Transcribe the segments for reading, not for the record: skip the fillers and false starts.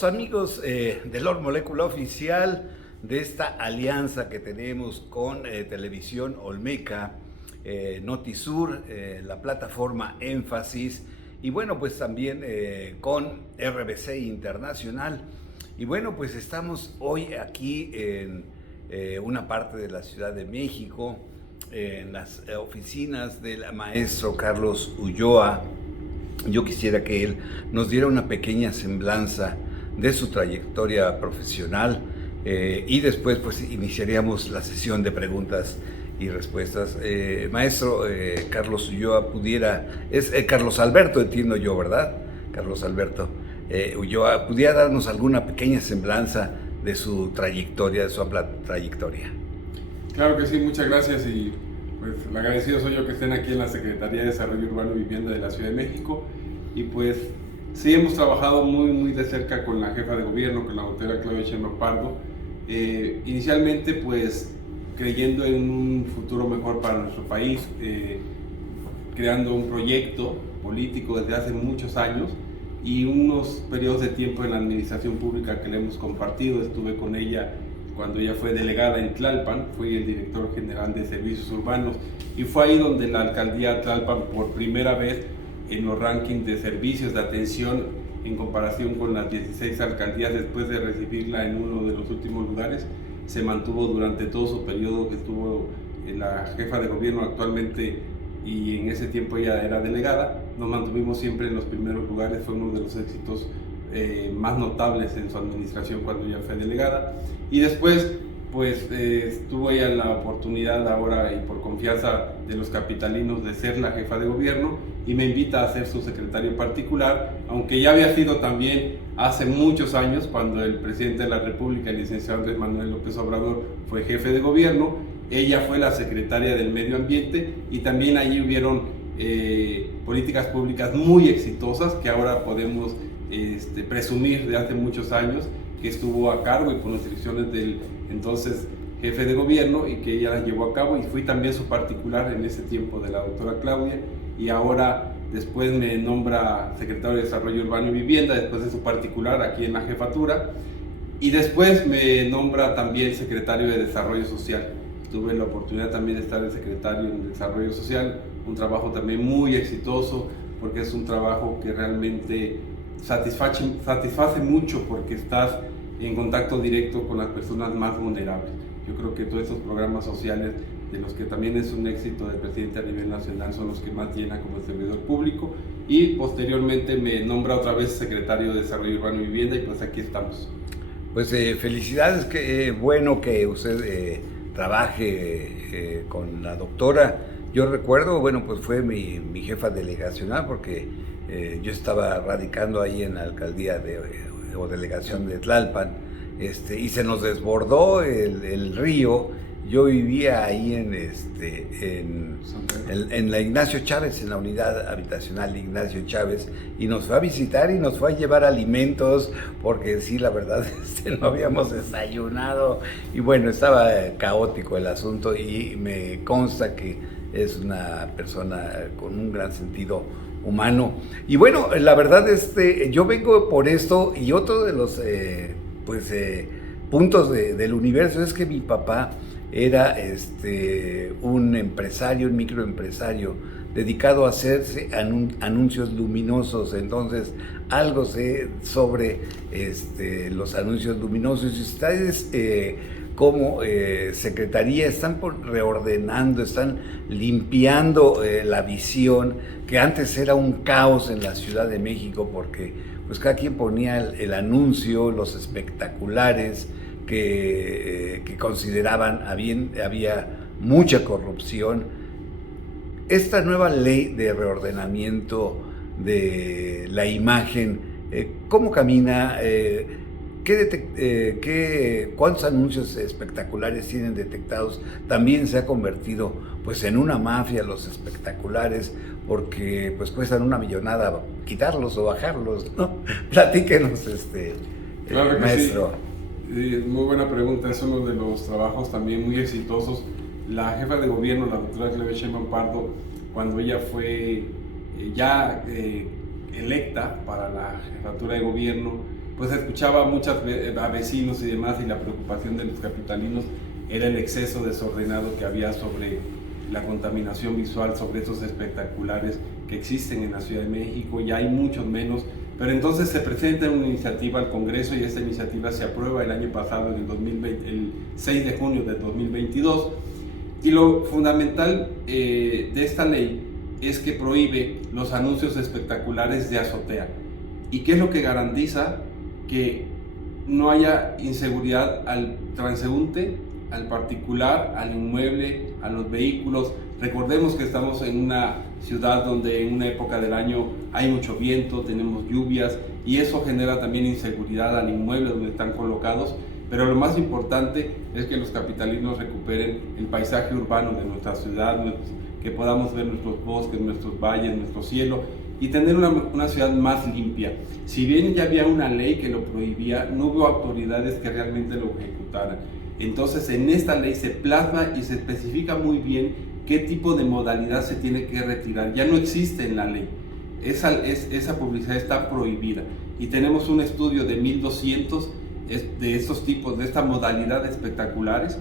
los amigos de Lord Molecula Oficial, de esta alianza que tenemos con Televisión Olmeca, Notisur, la plataforma Énfasis, y bueno, pues también con RBC Internacional. Y bueno, pues estamos hoy aquí en una parte de la Ciudad de México, en las oficinas del maestro Carlos Ulloa. Yo quisiera que él nos diera una pequeña semblanza de su trayectoria profesional y después pues iniciaríamos la sesión de preguntas y respuestas. Maestro Carlos Ulloa, es Carlos Alberto, entiendo yo, ¿verdad? Carlos Alberto Ulloa, ¿pudiera darnos alguna pequeña semblanza de su trayectoria, de su ampla trayectoria? Claro que sí, muchas gracias, y pues el agradecido soy yo que estén aquí en la Secretaría de Desarrollo Urbano y Vivienda de la Ciudad de México. Y pues sí, hemos trabajado muy de cerca con la jefa de gobierno, con la doctora Claudia Sheinbaum Pardo, inicialmente pues creyendo en un futuro mejor para nuestro país, creando un proyecto político desde hace muchos años y unos periodos de tiempo en la administración pública que le hemos compartido. Estuve con ella cuando ella fue delegada en Tlalpan, fui el director general de servicios urbanos, y fue ahí donde la alcaldía de Tlalpan, por primera vez en los rankings de servicios de atención en comparación con las 16 alcaldías, después de recibirla en uno de los últimos lugares, se mantuvo durante todo su periodo que estuvo la jefa de gobierno actualmente, y en ese tiempo ella era delegada. Nos mantuvimos siempre en los primeros lugares, fue uno de los éxitos más notables en su administración cuando ella fue delegada. Y después pues tuvo ella la oportunidad ahora, y por confianza de los capitalinos, de ser la jefa de gobierno, y me invita a ser su secretario particular, aunque ya había sido también hace muchos años, cuando el presidente de la República, el licenciado Andrés Manuel López Obrador, fue jefe de gobierno. Ella fue la secretaria del Medio Ambiente, y también allí hubieron políticas públicas muy exitosas que ahora podemos presumir de hace muchos años, que estuvo a cargo y con instrucciones del entonces jefe de gobierno, y que ella las llevó a cabo, y fui también su particular en ese tiempo de la doctora Claudia, y ahora después me nombra secretario de Desarrollo Urbano y Vivienda, después de su particular aquí en la jefatura, y después me nombra también secretario de Desarrollo Social. Tuve la oportunidad también de estar de secretario en Desarrollo Social, un trabajo también muy exitoso, porque es un trabajo que realmente satisface mucho, porque estás en contacto directo con las personas más vulnerables. Yo creo que todos estos programas sociales, de los que también es un éxito del presidente a nivel nacional, son los que más llena como servidor público, y posteriormente me nombra otra vez secretario de Desarrollo Urbano y Vivienda, y pues aquí estamos. Pues felicidades, que bueno que usted trabaje con la doctora. Yo recuerdo, bueno, pues fue mi jefa delegacional, porque yo estaba radicando ahí en la alcaldía o delegación de Tlalpan, y se nos desbordó el río. Yo vivía ahí en la Ignacio Chávez, en la unidad habitacional Ignacio Chávez, y nos fue a visitar y nos fue a llevar alimentos, porque sí, la verdad, no habíamos desayunado, y bueno, estaba caótico el asunto, y me consta que es una persona con un gran sentido humano. Y bueno, la verdad, yo vengo por esto, y otro de los puntos del universo es que mi papá era un empresario, un microempresario, dedicado a hacerse anuncios luminosos. Entonces, algo sé sobre los anuncios luminosos. Y ustedes, como secretaría, están reordenando, están limpiando la visión, que antes era un caos en la Ciudad de México, porque pues cada quien ponía el anuncio, los espectaculares que consideraban había mucha corrupción. Esta nueva ley de reordenamiento de la imagen, ¿cómo camina? ¿Cuántos anuncios espectaculares tienen detectados? También se ha convertido pues en una mafia los espectaculares, porque pues cuestan una millonada quitarlos o bajarlos, ¿no? Platíquenos, Claro que maestro. Sí, muy buena pregunta. Es uno de los trabajos también muy exitosos. La jefa de gobierno, la doctora Claudia Sheinbaum Pardo, cuando ella fue electa para la jefatura de gobierno, pues escuchaba a vecinos y demás, y la preocupación de los capitalinos era el exceso desordenado que había sobre la contaminación visual, sobre esos espectaculares que existen en la Ciudad de México. Ya hay muchos menos, pero entonces se presenta una iniciativa al Congreso y esta iniciativa se aprueba el año pasado, en el 2020, el 6 de junio del 2022, y lo fundamental de esta ley es que prohíbe los anuncios espectaculares de azotea. ¿Y qué es lo que garantiza? Que no haya inseguridad al transeúnte, al particular, al inmueble, a los vehículos. Recordemos que estamos en una ciudad donde en una época del año hay mucho viento, tenemos lluvias, y eso genera también inseguridad al inmueble donde están colocados. Pero lo más importante es que los capitalinos recuperen el paisaje urbano de nuestra ciudad, que podamos ver nuestros bosques, nuestros valles, nuestro cielo, y tener una ciudad más limpia. Si bien ya había una ley que lo prohibía, no hubo autoridades que realmente lo ejecutaran. Entonces en esta ley se plasma y se especifica muy bien qué tipo de modalidad se tiene que retirar. Ya no existe en la ley. Esa publicidad está prohibida. Y tenemos un estudio de 1200 de estos tipos, de esta modalidad de espectaculares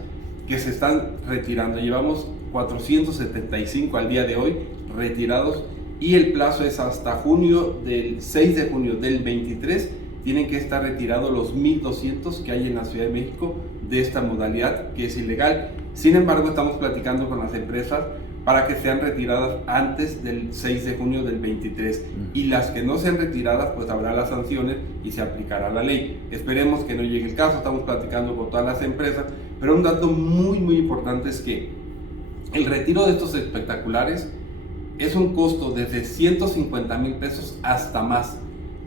que se están retirando. Llevamos 475 al día de hoy retirados, y el plazo es hasta junio, del 6 de junio del 23, tienen que estar retirados los 1200 que hay en la Ciudad de México de esta modalidad, que es ilegal. Sin embargo, estamos platicando con las empresas para que sean retiradas antes del 6 de junio del 23, y las que no sean retiradas, pues habrá las sanciones y se aplicará la ley. Esperemos que no llegue el caso, estamos platicando con todas las empresas, pero un dato muy importante es que el retiro de estos espectaculares es un costo desde 150,000 pesos hasta más,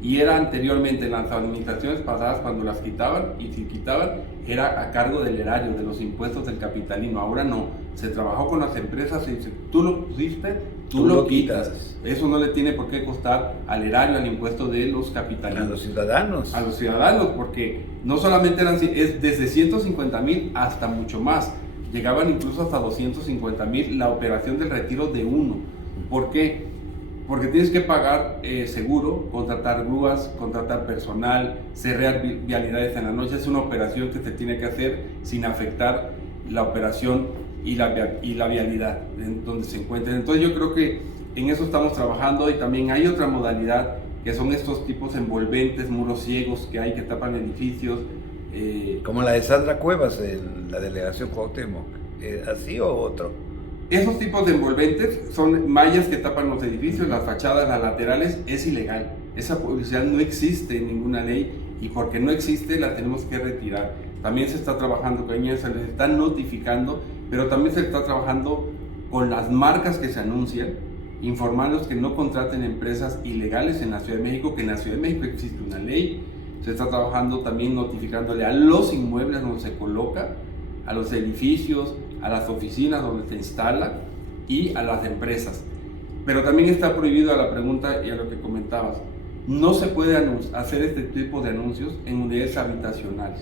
y era anteriormente en las administraciones pasadas cuando las quitaban, y si quitaban era a cargo del erario, de los impuestos del capitalino. Ahora no, se trabajó con las empresas y dice, tú lo pusiste, tú lo quitas. Eso no le tiene por qué costar al erario, al impuesto de los capitalinos. A los ciudadanos. A los ciudadanos, porque no solamente es desde 150,000 hasta mucho más. Llegaban incluso hasta 250,000 la operación del retiro de uno. ¿Por qué? Porque tienes que pagar seguro, contratar grúas, contratar personal, cerrar vialidades en la noche. Es una operación que se tiene que hacer sin afectar la operación y la vialidad en donde se encuentren. Entonces yo creo que en eso estamos trabajando, y también hay otra modalidad que son estos tipos envolventes, muros ciegos que hay que tapan edificios. Como la de Sandra Cuevas en la delegación Cuauhtémoc, ¿así o otro? Esos tipos de envolventes son mallas que tapan los edificios, las fachadas, las laterales. Es ilegal. Esa publicidad no existe en ninguna ley, y porque no existe la tenemos que retirar. También se está trabajando con ellas, se les está notificando, pero también se está trabajando con las marcas que se anuncian, informándolos que no contraten empresas ilegales en la Ciudad de México, que en la Ciudad de México existe una ley. Se está trabajando también notificándole a los inmuebles donde se coloca, a los edificios, a las oficinas donde se instala y a las empresas. Pero también está prohibido, a la pregunta y a lo que comentabas, no se puede hacer este tipo de anuncios en unidades habitacionales,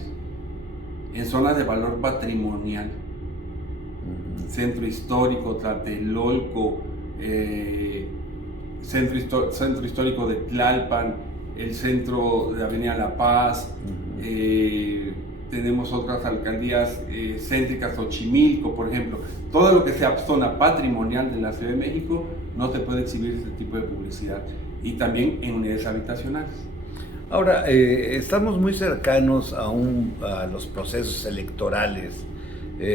en zonas de valor patrimonial, Centro Histórico, Tlatelolco, Centro Histórico de Tlalpan, el centro de Avenida La Paz, tenemos otras alcaldías céntricas, Xochimilco, por ejemplo. Todo lo que sea zona patrimonial de la Ciudad de México no se puede exhibir este tipo de publicidad, y también en unidades habitacionales. Ahora, estamos muy cercanos a los procesos electorales,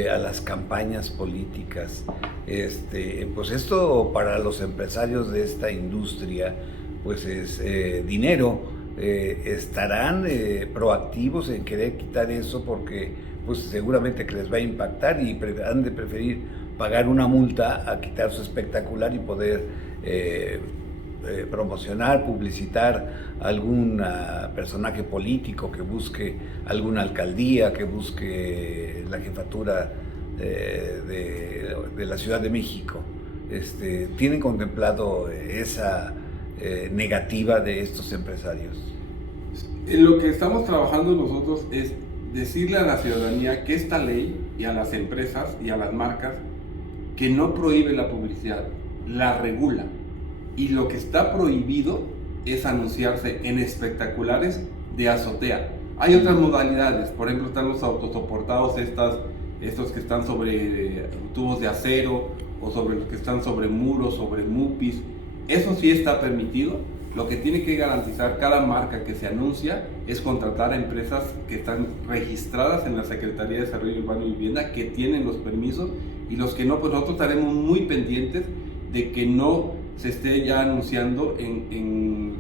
a las campañas políticas. Pues esto para los empresarios de esta industria pues es dinero. Estarán proactivos en querer quitar eso, porque pues seguramente que les va a impactar, y han de preferir pagar una multa a quitar su espectacular y poder promocionar, publicitar algún personaje político que busque alguna alcaldía, que busque la jefatura de la Ciudad de México. ¿Tienen contemplado esa negativa de estos empresarios? En lo que estamos trabajando nosotros es decirle a la ciudadanía que esta ley, y a las empresas y a las marcas, que no prohíbe la publicidad, la regula, y lo que está prohibido es anunciarse en espectaculares de azotea. Hay otras modalidades, por ejemplo están los autosoportados, estos que están sobre tubos de acero o sobre los que están sobre muros, sobre mupis. Eso sí está permitido. Lo que tiene que garantizar cada marca que se anuncia es contratar a empresas que están registradas en la Secretaría de Desarrollo Urbano y Vivienda, que tienen los permisos, y los que no, pues nosotros estaremos muy pendientes de que no se esté ya anunciando en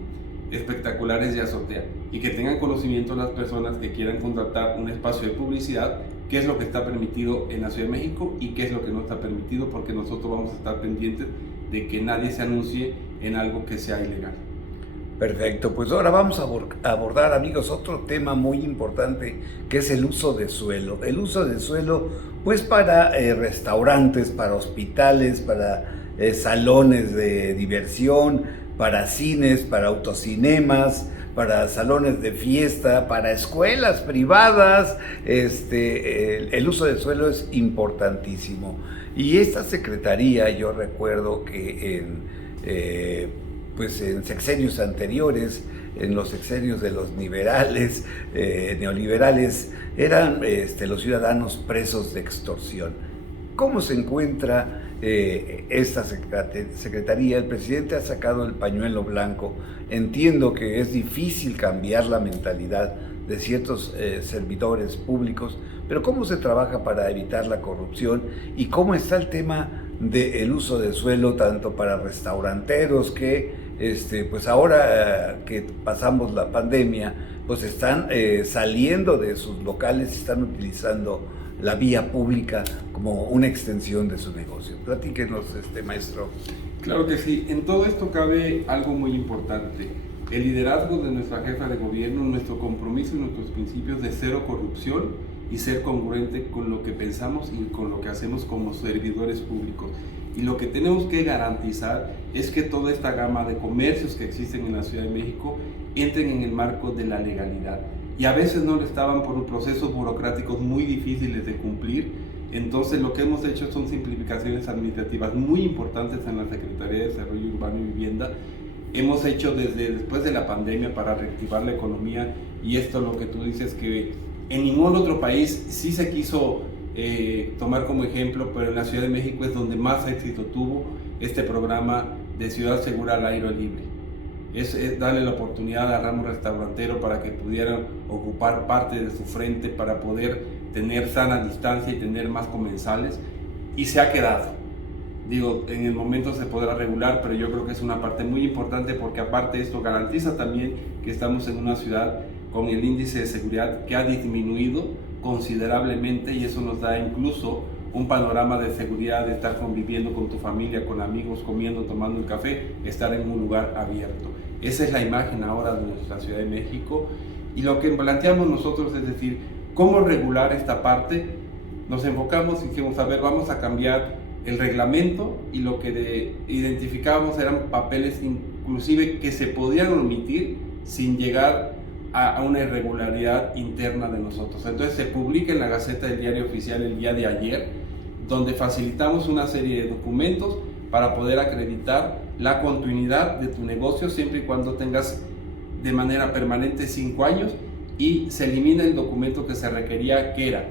espectaculares de azotea, y que tengan conocimiento las personas que quieran contratar un espacio de publicidad, qué es lo que está permitido en la Ciudad de México y qué es lo que no está permitido, porque nosotros vamos a estar pendientes de que nadie se anuncie en algo que sea ilegal. Perfecto, pues ahora vamos a abordar, amigos, otro tema muy importante, que es el uso de suelo. El uso de suelo, pues para restaurantes, para hospitales, para salones de diversión, para cines, para autocinemas, para salones de fiesta, para escuelas privadas. El uso de suelo es importantísimo. Y esta secretaría, yo recuerdo que en sexenios anteriores, en los sexenios de los liberales, neoliberales, eran los ciudadanos presos de extorsión. ¿Cómo se encuentra esta secretaría? El presidente ha sacado el pañuelo blanco. Entiendo que es difícil cambiar la mentalidad de ciertos servidores públicos, pero ¿cómo se trabaja para evitar la corrupción? ¿Y cómo está el tema del uso de suelo tanto para restauranteros que pues ahora que pasamos la pandemia, pues están saliendo de sus locales y están utilizando la vía pública como una extensión de su negocio? Platíquenos, maestro. Claro que sí. En todo esto cabe algo muy importante: el liderazgo de nuestra jefa de gobierno, nuestro compromiso y nuestros principios de cero corrupción y ser congruente con lo que pensamos y con lo que hacemos como servidores públicos. Y lo que tenemos que garantizar es que toda esta gama de comercios que existen en la Ciudad de México entren en el marco de la legalidad. Y a veces no lo estaban por procesos burocráticos muy difíciles de cumplir. Entonces lo que hemos hecho son simplificaciones administrativas muy importantes en la Secretaría de Desarrollo Urbano y Vivienda. Hemos hecho desde después de la pandemia para reactivar la economía, y esto es lo que tú dices, que en ningún otro país sí se quiso tomar como ejemplo, pero en la Ciudad de México es donde más éxito tuvo este programa de Ciudad Segura al Aire Libre. Es darle la oportunidad al ramo restaurantero para que pudieran ocupar parte de su frente, para poder tener sana distancia y tener más comensales, y se ha quedado. Digo, en el momento se podrá regular, pero yo creo que es una parte muy importante, porque aparte esto garantiza también que estamos en una ciudad con el índice de seguridad que ha disminuido considerablemente, y eso nos da incluso un panorama de seguridad, de estar conviviendo con tu familia, con amigos, comiendo, tomando un café, estar en un lugar abierto. Esa es la imagen ahora de nuestra Ciudad de México, y lo que planteamos nosotros es decir, ¿cómo regular esta parte? Nos enfocamos y dijimos, a ver, vamos a cambiar el reglamento, y lo que identificábamos eran papeles inclusive que se podían omitir sin llegar a una irregularidad interna de nosotros. Entonces se publica en la Gaceta del Diario Oficial el día de ayer, donde facilitamos una serie de documentos para poder acreditar la continuidad de tu negocio, siempre y cuando tengas de manera permanente 5 años, y se elimina el documento que se requería, que era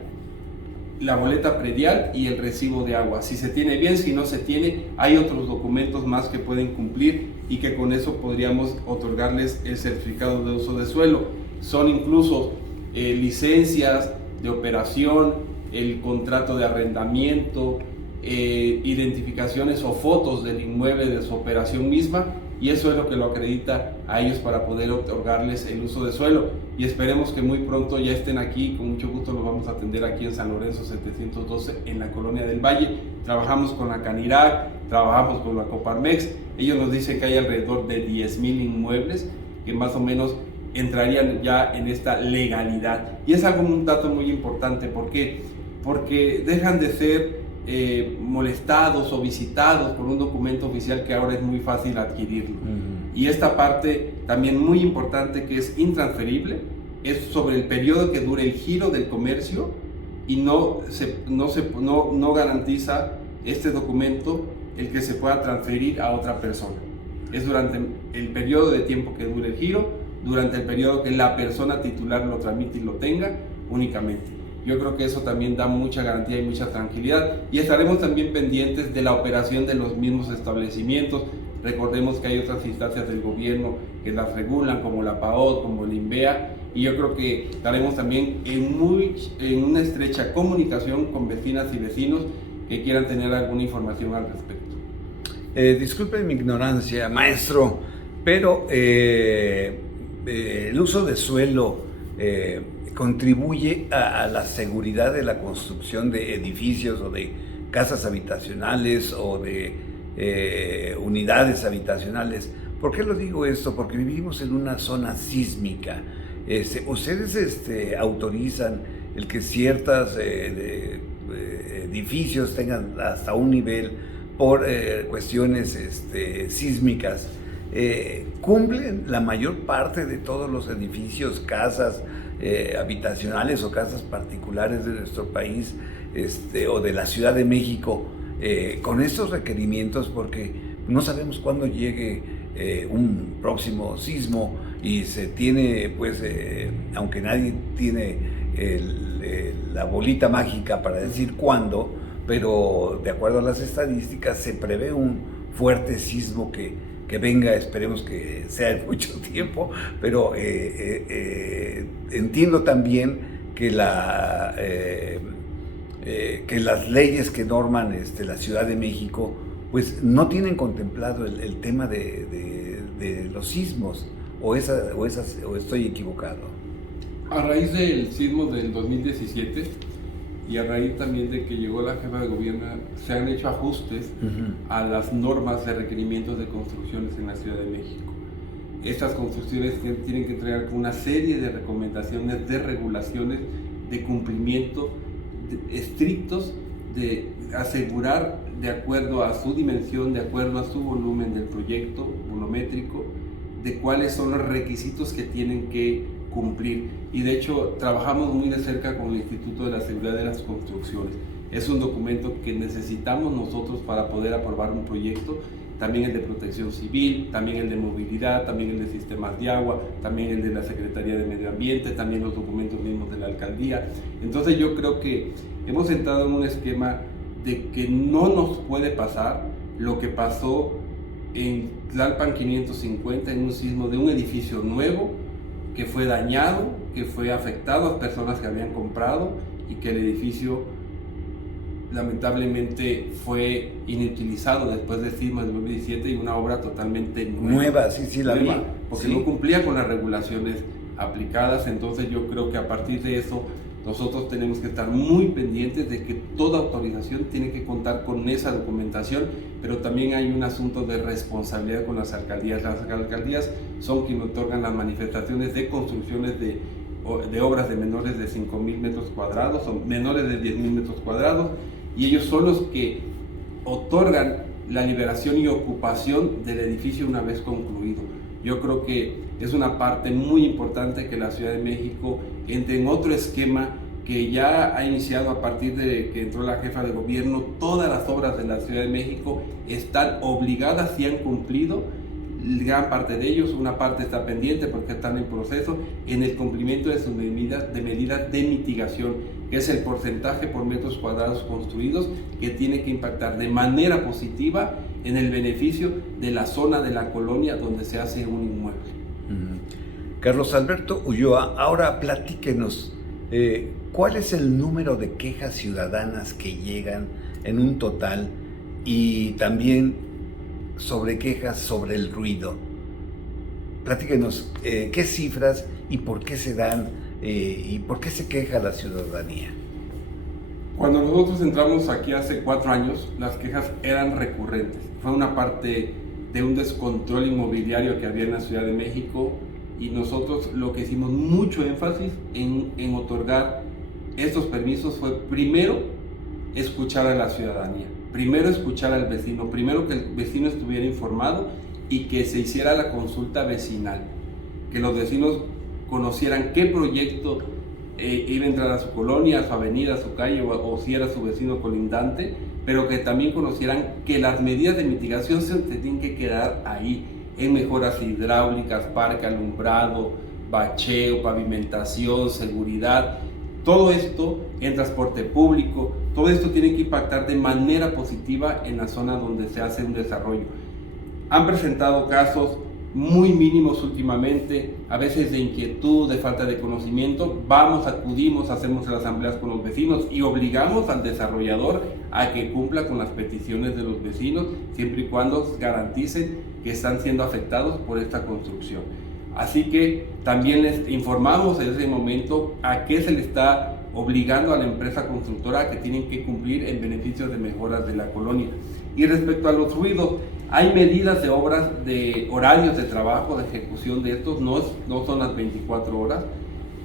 la boleta predial y el recibo de agua. Si se tiene bien, si no se tiene, hay otros documentos más que pueden cumplir, y que con eso podríamos otorgarles el certificado de uso de suelo. Son incluso licencias de operación, el contrato de arrendamiento, identificaciones o fotos del inmueble de su operación misma, y eso es lo que lo acredita a ellos para poder otorgarles el uso de suelo. Y esperemos que muy pronto ya estén aquí. Con mucho gusto los vamos a atender aquí en San Lorenzo 712, en la Colonia del Valle. Trabajamos con la Canirac, trabajamos con la Coparmex. Ellos nos dicen que hay alrededor de 10,000 inmuebles que más o menos entrarían ya en esta legalidad. Y es un dato muy importante. ¿Por qué? Porque dejan de ser molestados o visitados por un documento oficial que ahora es muy fácil adquirirlo. Y esta parte también muy importante, que es intransferible, es sobre el periodo que dure el giro del comercio, y no garantiza este documento el que se pueda transferir a otra persona. Es durante el periodo de tiempo que dure el giro, durante el periodo que la persona titular lo tramite y lo tenga únicamente. Yo creo que eso también da mucha garantía y mucha tranquilidad, y estaremos también pendientes de la operación de los mismos establecimientos. Recordemos que hay otras instancias del gobierno que las regulan, como la PAOT, como el INVEA, y yo creo que estaremos también en una estrecha comunicación con vecinas y vecinos que quieran tener alguna información al respecto. Disculpe mi ignorancia, maestro, pero el uso de suelo contribuye a la seguridad de la construcción de edificios o de casas habitacionales o de unidades habitacionales. ¿Por qué lo digo esto? Porque vivimos en una zona sísmica. ¿Ustedes autorizan el que ciertos edificios tengan hasta un nivel por cuestiones sísmicas? ¿Cumplen la mayor parte de todos los edificios, casas habitacionales o casas particulares de nuestro país o de la Ciudad de México con estos requerimientos? Porque no sabemos cuándo llegue un próximo sismo y se tiene, pues, aunque nadie tiene la bolita mágica para decir cuándo, pero de acuerdo a las estadísticas se prevé un fuerte sismo que venga, esperemos que sea en mucho tiempo, pero entiendo también que que las leyes que norman la Ciudad de México pues no tienen contemplado el tema de los sismos, o estoy equivocado. A raíz del sismo del 2017 y a raíz también de que llegó la jefa de gobierno, se han hecho ajustes a las normas de requerimientos de construcciones en la Ciudad de México. Estas construcciones tienen que entregar una serie de recomendaciones, de regulaciones, de cumplimiento estrictos, de asegurar de acuerdo a su dimensión, de acuerdo a su volumen del proyecto volumétrico, de cuáles son los requisitos que tienen que cumplir. Y de hecho trabajamos muy de cerca con el Instituto de la Seguridad de las Construcciones. Es un documento que necesitamos nosotros para poder aprobar un proyecto, también el de protección civil, también el de movilidad, también el de sistemas de agua, también el de la Secretaría de Medio Ambiente, también los documentos mismos de la alcaldía. Entonces yo creo que hemos entrado en un esquema de que no nos puede pasar lo que pasó en Tlalpan 550, en un sismo de un edificio nuevo que fue dañado, que fue afectado a personas que habían comprado y que el edificio lamentablemente fue inutilizado después del sismo del 2017 y una obra totalmente nueva. Sí, la vi. Porque no cumplía con las regulaciones aplicadas. Entonces yo creo que a partir de eso nosotros tenemos que estar muy pendientes de que toda autorización tiene que contar con esa documentación, pero también hay un asunto de responsabilidad con las alcaldías. Las alcaldías son quienes otorgan las manifestaciones de construcciones de obras de menores de 5,000 metros cuadrados o menores de 10,000 metros cuadrados, y ellos son los que otorgan la liberación y ocupación del edificio una vez concluido. Yo creo que es una parte muy importante que la Ciudad de México entre en otro esquema que ya ha iniciado a partir de que entró la jefa de gobierno. Todas las obras de la Ciudad de México están obligadas y han cumplido, gran parte de ellos, una parte está pendiente porque están en proceso, en el cumplimiento de sus medidas de mitigación, que es el porcentaje por metros cuadrados construidos que tiene que impactar de manera positiva en el beneficio de la zona de la colonia donde se hace un inmueble. Carlos Alberto Ulloa, ahora platíquenos, ¿cuál es el número de quejas ciudadanas que llegan en un total, y también sobre quejas sobre el ruido? Platíquenos qué cifras y por qué se dan y por qué se queja la ciudadanía. Cuando nosotros entramos aquí hace 4 años, las quejas eran recurrentes. Fue una parte de un descontrol inmobiliario que había en la Ciudad de México, y nosotros lo que hicimos mucho énfasis en otorgar estos permisos fue primero escuchar a la ciudadanía, primero escuchar al vecino, primero que el vecino estuviera informado y que se hiciera la consulta vecinal, que los vecinos conocieran qué proyecto iba a entrar a su colonia, a su avenida, a su calle, o si era su vecino colindante, pero que también conocieran que las medidas de mitigación se tienen que quedar ahí, en mejoras hidráulicas, parque alumbrado, bacheo, pavimentación, seguridad, todo esto en transporte público, todo esto tiene que impactar de manera positiva en la zona donde se hace un desarrollo. Han presentado casos muy mínimos últimamente, a veces de inquietud, de falta de conocimiento. Vamos, acudimos, hacemos las asambleas con los vecinos y obligamos al desarrollador a que cumpla con las peticiones de los vecinos, siempre y cuando garanticen que están siendo afectados por esta construcción. Así que también les informamos en ese momento a qué se le está obligando a la empresa constructora a que tienen que cumplir en beneficio de mejoras de la colonia. Y respecto a los ruidos, hay medidas de obras, de horarios de trabajo, de ejecución de estos, no son las 24 horas.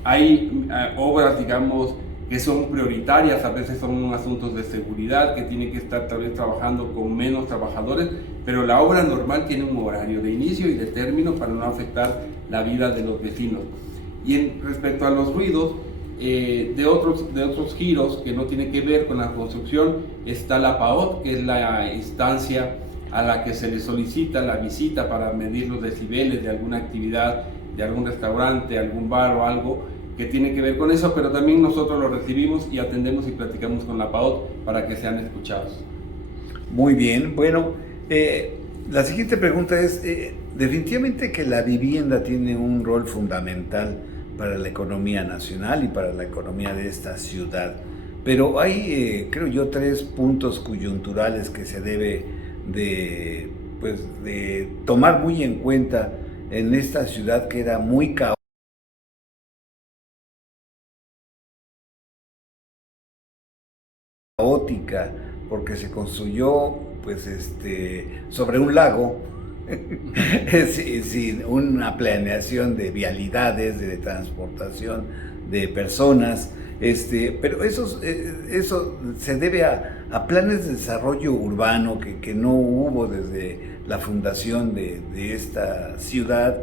Hay obras, digamos, que son prioritarias, a veces son asuntos de seguridad, que tienen que estar tal vez trabajando con menos trabajadores, pero la obra normal tiene un horario de inicio y de término para no afectar la vida de los vecinos. Y respecto a los ruidos, de otros giros que no tienen que ver con la construcción, está la PAOT, que es la instancia a la que se le solicita la visita para medir los decibeles de alguna actividad, de algún restaurante, algún bar o algo que tiene que ver con eso, pero también nosotros lo recibimos y atendemos y platicamos con la PAOT para que sean escuchados. Muy bien, bueno, la siguiente pregunta es, definitivamente que la vivienda tiene un rol fundamental para la economía nacional y para la economía de esta ciudad, pero hay, creo yo, 3 puntos coyunturales que se debe de tomar muy en cuenta en esta ciudad que era muy caótica, porque se construyó sobre un lago sin una planeación de vialidades, de transportación de personas, pero eso se debe a planes de desarrollo urbano que no hubo desde la fundación de esta ciudad.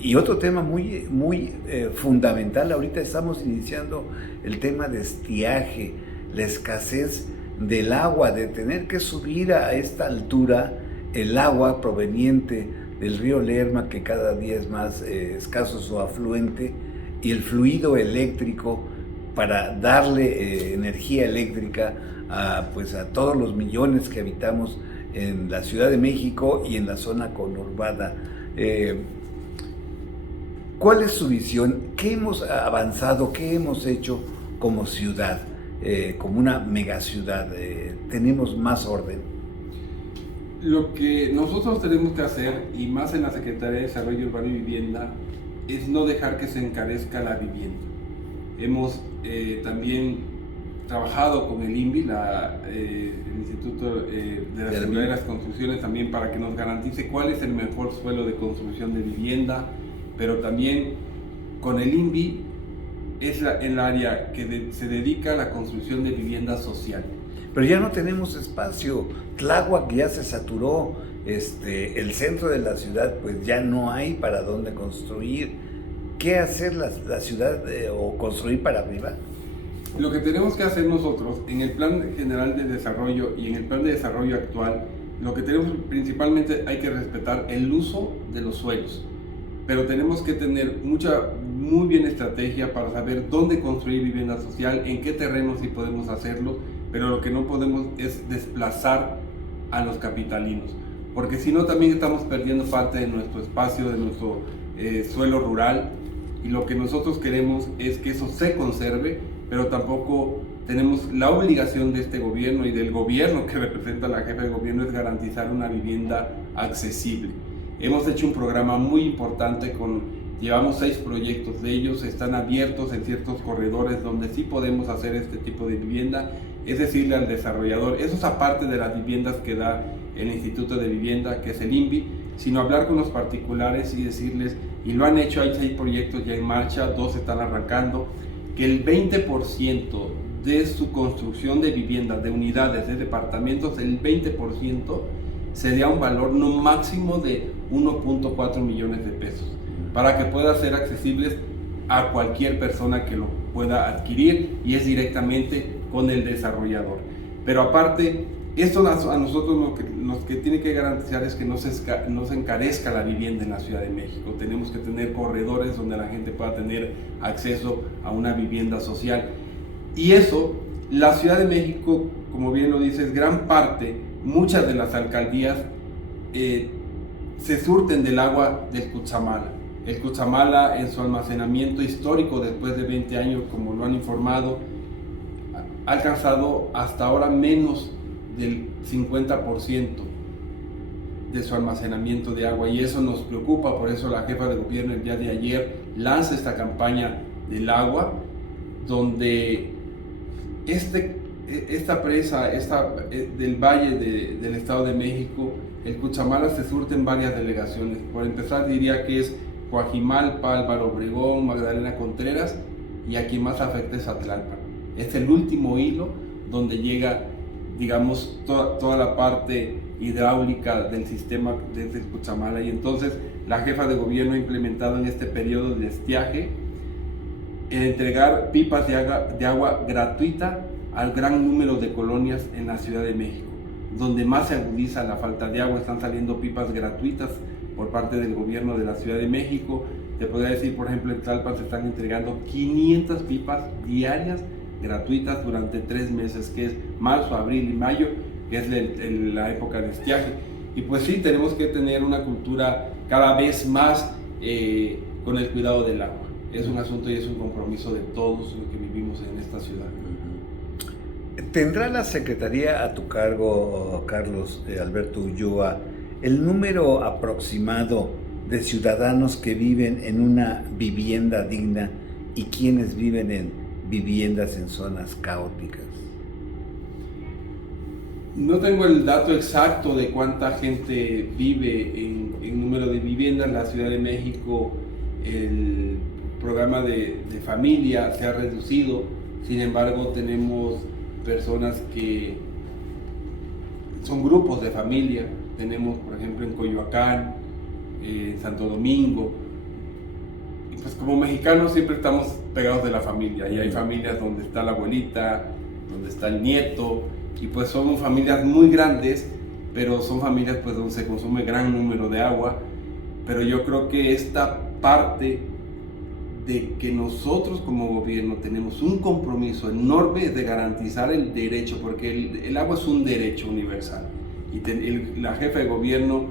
Y otro tema muy fundamental, ahorita estamos iniciando el tema de estiaje, la escasez del agua, de tener que subir a esta altura el agua proveniente del río Lerma, que cada día es más escaso su afluente, y el fluido eléctrico para darle energía eléctrica a todos los millones que habitamos en la Ciudad de México y en la zona conurbada. ¿Cuál es su visión? ¿Qué hemos avanzado? ¿Qué hemos hecho como ciudad? Como una megaciudad, tenemos más orden. Lo que nosotros tenemos que hacer, y más en la Secretaría de Desarrollo Urbano y Vivienda, es no dejar que se encarezca la vivienda. Hemos también trabajado con el INVI, el Instituto de la Seguridad de las Construcciones, también para que nos garantice cuál es el mejor suelo de construcción de vivienda, pero también con el INVI es el área que se dedica a la construcción de vivienda social. Pero ya no tenemos espacio. Tláhuac ya se saturó, el centro de la ciudad pues ya no hay para dónde construir. ¿Qué hacer la ciudad o construir para arriba? Lo que tenemos que hacer nosotros en el Plan General de Desarrollo y en el Plan de Desarrollo actual, lo que tenemos principalmente, hay que respetar el uso de los suelos, pero tenemos que tener muy bien estrategia para saber dónde construir vivienda social, en qué terrenos sí podemos hacerlo, pero lo que no podemos es desplazar a los capitalinos, porque si no también estamos perdiendo parte de nuestro espacio, de nuestro suelo rural, y lo que nosotros queremos es que eso se conserve, pero tampoco tenemos la obligación de este gobierno y del gobierno que representa la jefa de gobierno es garantizar una vivienda accesible. Hemos hecho un programa muy importante llevamos 6 proyectos, de ellos están abiertos en ciertos corredores donde sí podemos hacer este tipo de vivienda, es decirle al desarrollador, eso es aparte de las viviendas que da el Instituto de Vivienda, que es el INVI, sino hablar con los particulares y decirles, y lo han hecho, hay 6 proyectos ya en marcha, 2 están arrancando, que el 20% de su construcción de viviendas, de unidades, de departamentos, el 20% sería un valor no máximo de 1.4 millones de pesos, para que pueda ser accesibles a cualquier persona que lo pueda adquirir, y es directamente con el desarrollador. Pero aparte, esto a nosotros que tiene que garantizar es que no se encarezca la vivienda en la Ciudad de México. Tenemos que tener corredores donde la gente pueda tener acceso a una vivienda social. Y eso, la Ciudad de México, como bien lo dices, gran parte, muchas de las alcaldías se surten del agua del Cutzamala. El Cutzamala, en su almacenamiento histórico después de 20 años, como lo han informado, ha alcanzado hasta ahora menos del 50% de su almacenamiento de agua, y eso nos preocupa. Por eso la jefa de gobierno el día de ayer lanza esta campaña del agua, donde esta presa del Valle del Estado de México, el Cutzamala, se surte en varias delegaciones. Por empezar, diría que es Coajimalpa, Álvaro Obregón, Magdalena Contreras, y a quien más afecta es Atlalpan. Es el último hilo donde llega, digamos, toda la parte hidráulica del sistema desde el Cutzamala, y entonces la jefa de gobierno ha implementado en este periodo de estiaje el entregar pipas de agua gratuita al gran número de colonias en la Ciudad de México. Donde más se agudiza la falta de agua, están saliendo pipas gratuitas por parte del gobierno de la Ciudad de México. Te podría decir, por ejemplo, en Tlalpan se están entregando 500 pipas diarias gratuitas durante 3 meses, que es marzo, abril y mayo, que es la época de estiaje. Y pues sí, tenemos que tener una cultura cada vez más con el cuidado del agua. Es un asunto y es un compromiso de todos los que vivimos en esta ciudad. ¿Tendrá la Secretaría a tu cargo, Carlos Alberto Ulloa, el número aproximado de ciudadanos que viven en una vivienda digna y quienes viven en viviendas en zonas caóticas? No tengo el dato exacto de cuánta gente vive en número de viviendas. En la Ciudad de México el programa de familia se ha reducido, sin embargo tenemos personas que son grupos de familia. Tenemos, por ejemplo, en Coyoacán, en Santo Domingo, y pues como mexicanos siempre estamos pegados de la familia, y hay familias donde está la abuelita, donde está el nieto, y pues son familias muy grandes, pero son familias pues donde se consume gran número de agua. Pero yo creo que esta parte de que nosotros como gobierno tenemos un compromiso enorme de garantizar el derecho, porque el agua es un derecho universal, y la jefa de gobierno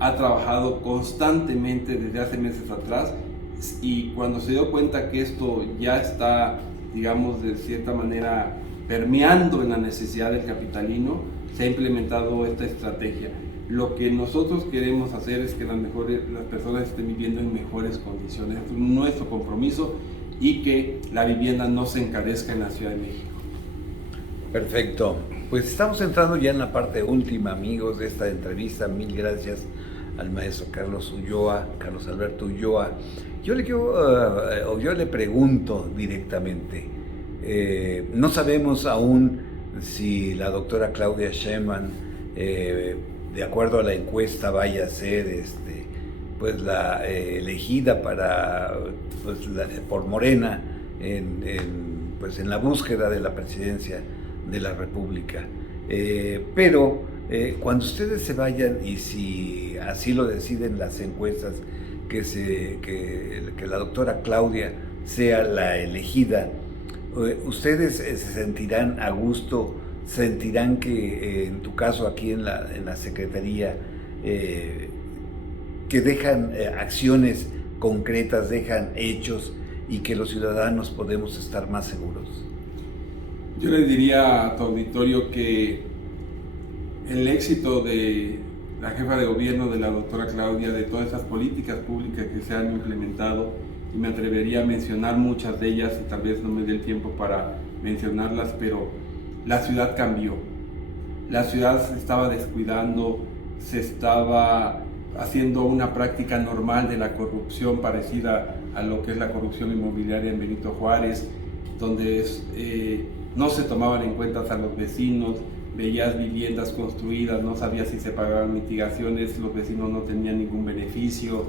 ha trabajado constantemente desde hace meses atrás, y cuando se dio cuenta que esto ya está, digamos, de cierta manera permeando en la necesidad del capitalino, se ha implementado esta estrategia. Lo que nosotros queremos hacer es que las personas estén viviendo en mejores condiciones. Es nuestro compromiso, y que la vivienda no se encarezca en la Ciudad de México. Perfecto. Pues estamos entrando ya en la parte última, amigos, de esta entrevista. Mil gracias al maestro Carlos Alberto Ulloa. Yo le pregunto directamente. No sabemos aún si la doctora Claudia Sheinbaum, de acuerdo a la encuesta, vaya a ser pues la elegida por Morena en la búsqueda de la presidencia de la República. Pero cuando ustedes se vayan, y si así lo deciden las encuestas, que la doctora Claudia sea la elegida, ustedes se sentirán a gusto, sentirán que en tu caso aquí en la Secretaría, que dejan acciones concretas, dejan hechos, y que los ciudadanos podemos estar más seguros. Yo le diría a tu auditorio que el éxito de la jefa de gobierno, de la doctora Claudia, de todas esas políticas públicas que se han implementado, y me atrevería a mencionar muchas de ellas, y tal vez no me dé el tiempo para mencionarlas, pero la ciudad cambió. La ciudad se estaba descuidando, se estaba haciendo una práctica normal de la corrupción parecida a lo que es la corrupción inmobiliaria en Benito Juárez, donde no se tomaban en cuenta a los vecinos, veías viviendas construidas, no sabías si se pagaban mitigaciones, los vecinos no tenían ningún beneficio.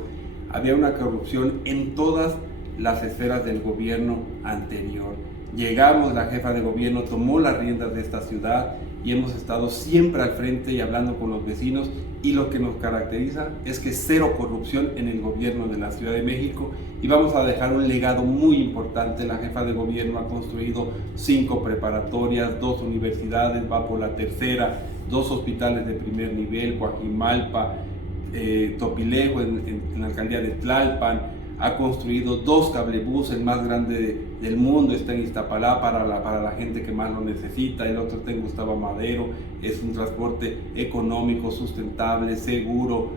Había una corrupción en todas las esferas del gobierno anterior. llegamos, la jefa de gobierno tomó las riendas de esta ciudad y hemos estado siempre al frente y hablando con los vecinos, y lo que nos caracteriza es que cero corrupción en el gobierno de la Ciudad de México, y vamos a dejar un legado muy importante. La jefa de gobierno ha construido 5 preparatorias, 2 universidades, va por la tercera, 2 hospitales de primer nivel, Coajimalpa, Topilejo en la alcaldía de Tlalpan. Ha construido 2 cablebús, el más grande del mundo está en Iztapalapa para la gente que más lo necesita. El otro está en Gustavo Madero. Es un transporte económico, sustentable, seguro,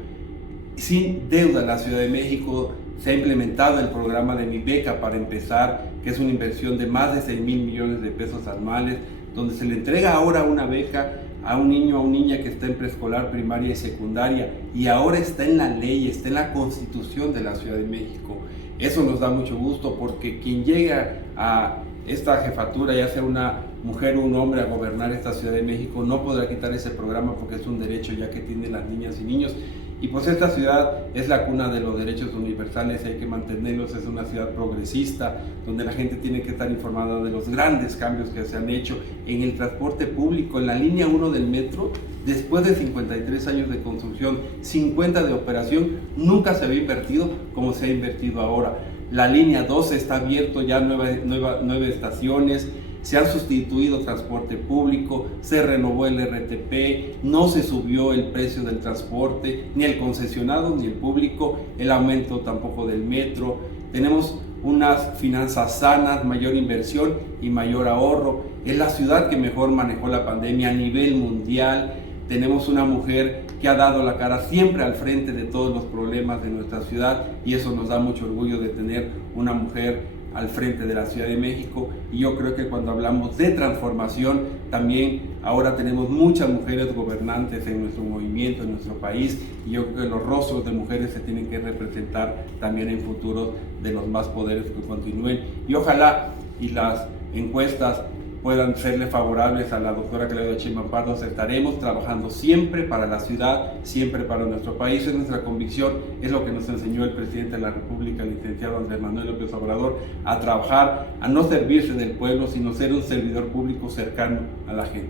sin deuda. En la Ciudad de México se ha implementado el programa de Mi Beca para empezar, que es una inversión de más de 6,000 millones de pesos anuales, donde se le entrega ahora una beca a un niño o una niña que está en preescolar, primaria y secundaria, y ahora está en la ley, está en la Constitución de la Ciudad de México. Eso nos da mucho gusto, porque quien llega a esta jefatura, ya sea una mujer o un hombre, a gobernar esta Ciudad de México, no podrá quitar ese programa, porque es un derecho ya que tienen las niñas y niños. Y pues esta ciudad es la cuna de los derechos universales, hay que mantenerlos. Es una ciudad progresista, donde la gente tiene que estar informada de los grandes cambios que se han hecho en el transporte público. En la línea 1 del metro, después de 53 años de construcción, 50 de operación, nunca se había invertido como se ha invertido ahora. La línea 12 está abierto ya 9 estaciones. Se han sustituido transporte público, se renovó el RTP, no se subió el precio del transporte, ni el concesionado ni el público, el aumento tampoco del metro. Tenemos unas finanzas sanas, mayor inversión y mayor ahorro. Es la ciudad que mejor manejó la pandemia a nivel mundial. Tenemos una mujer que ha dado la cara siempre al frente de todos los problemas de nuestra ciudad, y eso nos da mucho orgullo de tener una mujer al frente de la Ciudad de México. Y yo creo que cuando hablamos de transformación, también ahora tenemos muchas mujeres gobernantes en nuestro movimiento, en nuestro país, y yo creo que los rostros de mujeres se tienen que representar también en futuros de los más poderes que continúen, y ojalá y las encuestas puedan serle favorables a la doctora Claudia Sheinbaum Pardo. Estaremos trabajando siempre para la ciudad, siempre para nuestro país. Es nuestra convicción, es lo que nos enseñó el presidente de la República, el licenciado Andrés Manuel López Obrador, a trabajar, a no servirse del pueblo, sino ser un servidor público cercano a la gente.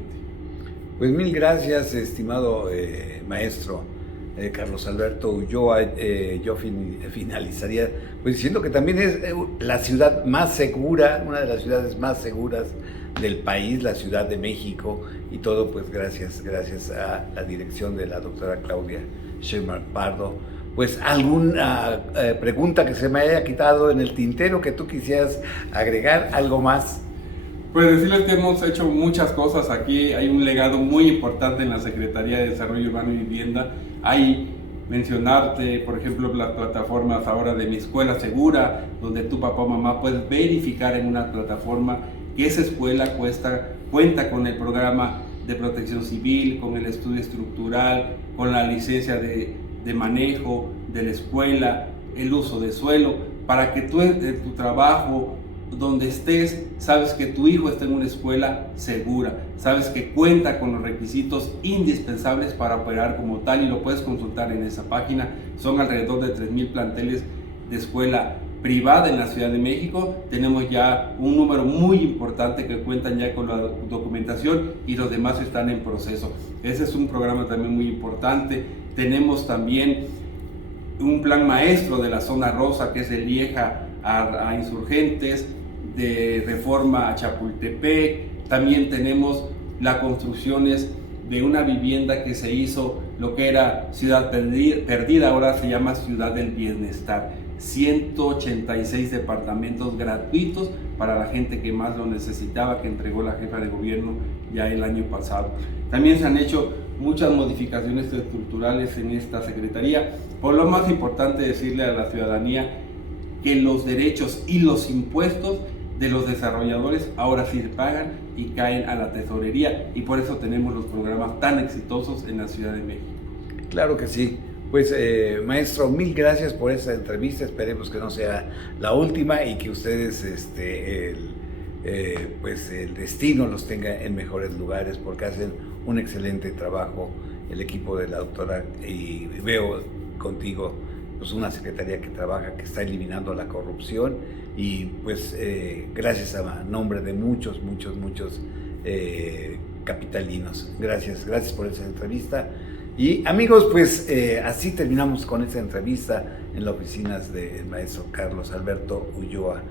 Pues mil gracias, estimado maestro Carlos Alberto Ulloa. Yo finalizaría pues diciendo que también es la ciudad más segura, una de las ciudades más seguras del país, la Ciudad de México, y todo pues gracias a la dirección de la doctora Claudia Sheinbaum Pardo. Pues alguna pregunta que se me haya quitado en el tintero que tú quisieras agregar, algo más. Pues decirles que hemos hecho muchas cosas aquí. Hay un legado muy importante en la Secretaría de Desarrollo Urbano y Vivienda. Hay mencionarte, por ejemplo, las plataformas ahora de Mi Escuela Segura, donde tu papá o mamá puedes verificar en una plataforma que esa escuela cuenta con el programa de protección civil, con el estudio estructural, con la licencia de manejo de la escuela, el uso de suelo, para que tú en tu trabajo, donde estés, sabes que tu hijo está en una escuela segura, sabes que cuenta con los requisitos indispensables para operar como tal, y lo puedes consultar en esa página. Son alrededor de 3,000 planteles de escuela privada en la Ciudad de México. Tenemos ya un número muy importante que cuentan ya con la documentación, y los demás están en proceso. Ese es un programa también muy importante. Tenemos también un plan maestro de la zona rosa, que es de Lieja a Insurgentes, de Reforma a Chapultepec. También tenemos las construcciones de una vivienda que se hizo, lo que era Ciudad Perdida, ahora se llama Ciudad del Bienestar. 186 departamentos gratuitos para la gente que más lo necesitaba, que entregó la jefa de gobierno ya el año pasado. También se han hecho muchas modificaciones estructurales en esta secretaría. Por lo más importante, decirle a la ciudadanía que los derechos y los impuestos de los desarrolladores ahora sí se pagan y caen a la tesorería, y por eso tenemos los programas tan exitosos en la Ciudad de México. Claro que sí. Pues maestro, mil gracias por esta entrevista. Esperemos que no sea la última y que ustedes pues el destino los tenga en mejores lugares, porque hacen un excelente trabajo el equipo de la doctora, y veo contigo pues una secretaría que trabaja, que está eliminando la corrupción y pues gracias a nombre de muchos capitalinos. Gracias por esa entrevista. Y amigos, pues así terminamos con esta entrevista en las oficinas del maestro Carlos Alberto Ulloa.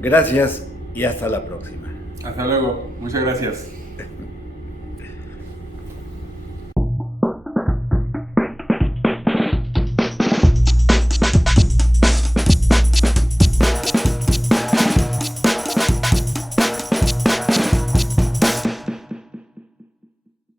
Gracias y hasta la próxima. Hasta luego, muchas gracias.